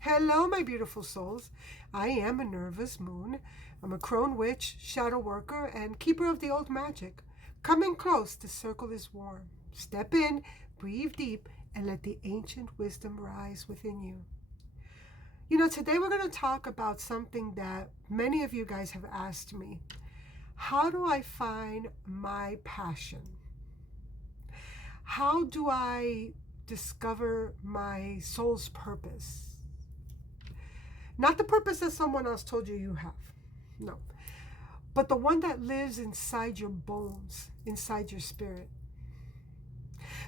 Hello, my beautiful souls. I am Minerva's moon. I'm a crone witch, shadow worker, and keeper of the old magic. Come in close, the circle is warm. Step in, breathe deep, and let the ancient wisdom rise within you. Today we're going to talk about something that many of you guys have asked me. How do I find my passion? How do I discover my soul's purpose? Not the purpose that someone else told you you have. No. But the one that lives inside your bones, inside your spirit.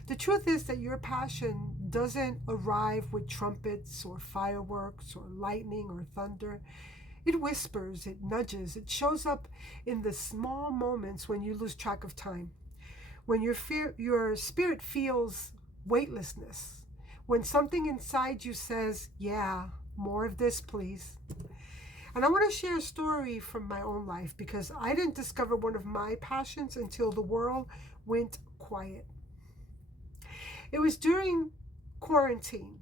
The truth is that your passion doesn't arrive with trumpets or fireworks or lightning or thunder. It whispers, it nudges, it shows up in the small moments when you lose track of time. When your spirit feels weightlessness. When something inside you says, yeah, more of this, please. And I want to share a story from my own life because I didn't discover one of my passions until the world went quiet. It was during quarantine.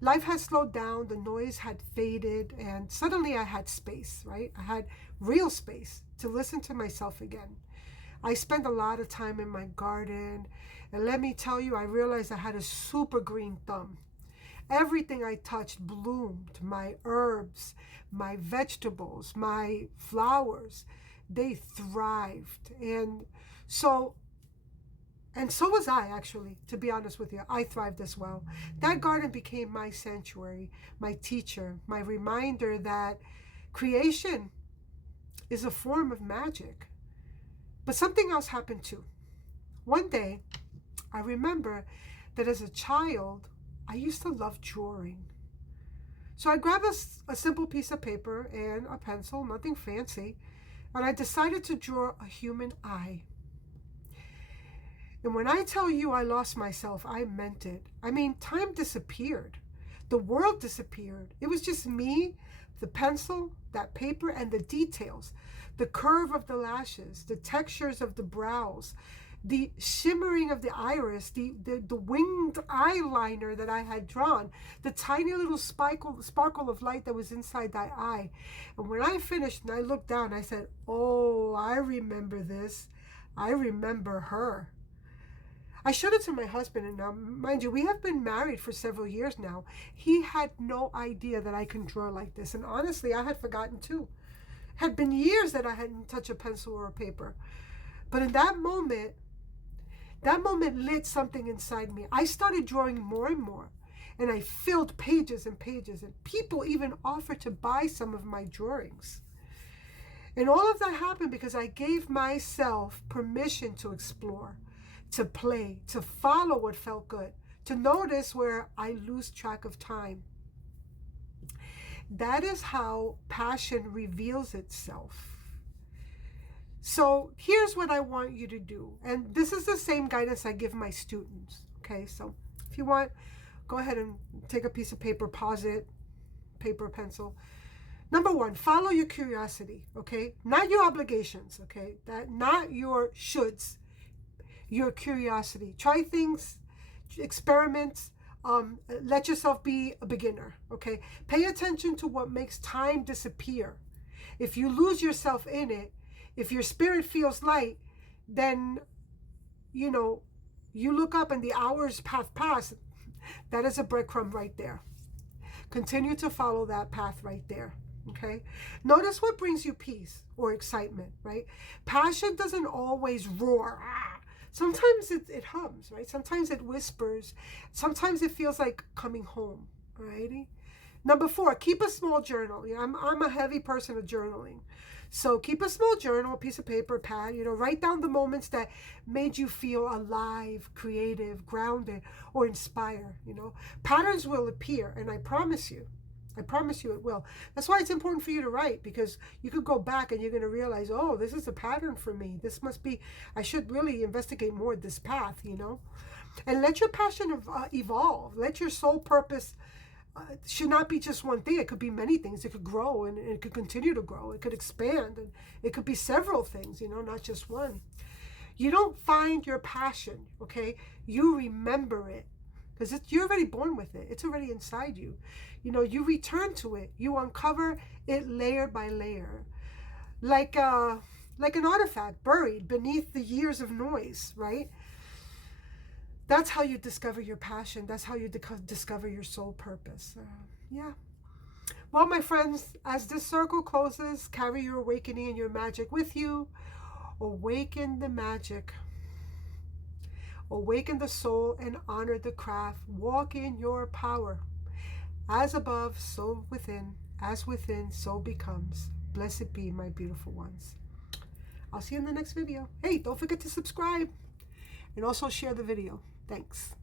Life had slowed down, the noise had faded, and suddenly I had space, right? I had real space to listen to myself again. I spent a lot of time in my garden, and let me tell you, I realized I had a super green thumb. Everything I touched bloomed. My herbs, my vegetables, my flowers, they thrived. So so was I, actually, to be honest with you. I thrived as well. That garden became my sanctuary, my teacher, my reminder that creation is a form of magic. But something else happened too. One day, I remember that as a child, I used to love drawing. So I grabbed a simple piece of paper and a pencil, nothing fancy, and I decided to draw a human eye. And when I tell you I lost myself, I meant it. I mean, time disappeared. The world disappeared. It was just me, the pencil, that paper, and the details. The curve of the lashes, the textures of the brows, the shimmering of the iris, the winged eyeliner that I had drawn, the tiny little sparkle of light that was inside that eye. And when I finished and I looked down, I said, oh, I remember this. I remember her. I showed it to my husband, and now, mind you, we have been married for several years now. He had no idea that I can draw like this, and honestly, I had forgotten too. It had been years that I hadn't touched a pencil or a paper. But in that moment lit something inside me. I started drawing more and more, and I filled pages and pages, and people even offered to buy some of my drawings. And all of that happened because I gave myself permission to explore, to play, to follow what felt good, to notice where I lose track of time. That is how passion reveals itself. So here's what I want you to do. And this is the same guidance I give my students. Okay, so if you want, go ahead and take a piece of paper, pause it, paper, pencil. Number one, follow your curiosity, okay? Not your obligations, okay? Not your shoulds, your curiosity. Try things, experiments, let yourself be a beginner, okay? Pay attention to what makes time disappear. If you lose yourself in it, if your spirit feels light, then, you look up and the hours have passed. That is a breadcrumb right there. Continue to follow that path right there. Okay. Notice what brings you peace or excitement, right? Passion doesn't always roar. Sometimes it hums, right? Sometimes it whispers. Sometimes it feels like coming home. Alrighty. Number 4, keep a small journal. I'm a heavy person of journaling. So keep a small journal, a piece of paper, pad, write down the moments that made you feel alive, creative, grounded, or inspired. Patterns will appear, and I promise you it will. That's why it's important for you to write, because you could go back and you're going to realize, oh, this is a pattern for me. This must be, I should really investigate more this path, And let your passion evolve. Let your soul purpose should not be just one thing. It could be many things. It could grow, and it could continue to grow. It could expand, and it could be several things, not just one. You don't find your passion, okay? You remember it. because you're already born with it. It's already inside you. You know, you return to it. You uncover it layer by layer, like an artifact buried beneath the years of noise, right? That's how you discover your passion. That's how you discover your soul purpose. Yeah. Well, my friends, as this circle closes, carry your awakening and your magic with you. Awaken the magic. Awaken the soul and honor the craft. Walk in your power. As above, so within. As within, so becomes. Blessed be, my beautiful ones. I'll see you in the next video. Hey, don't forget to subscribe and also share the video. Thanks.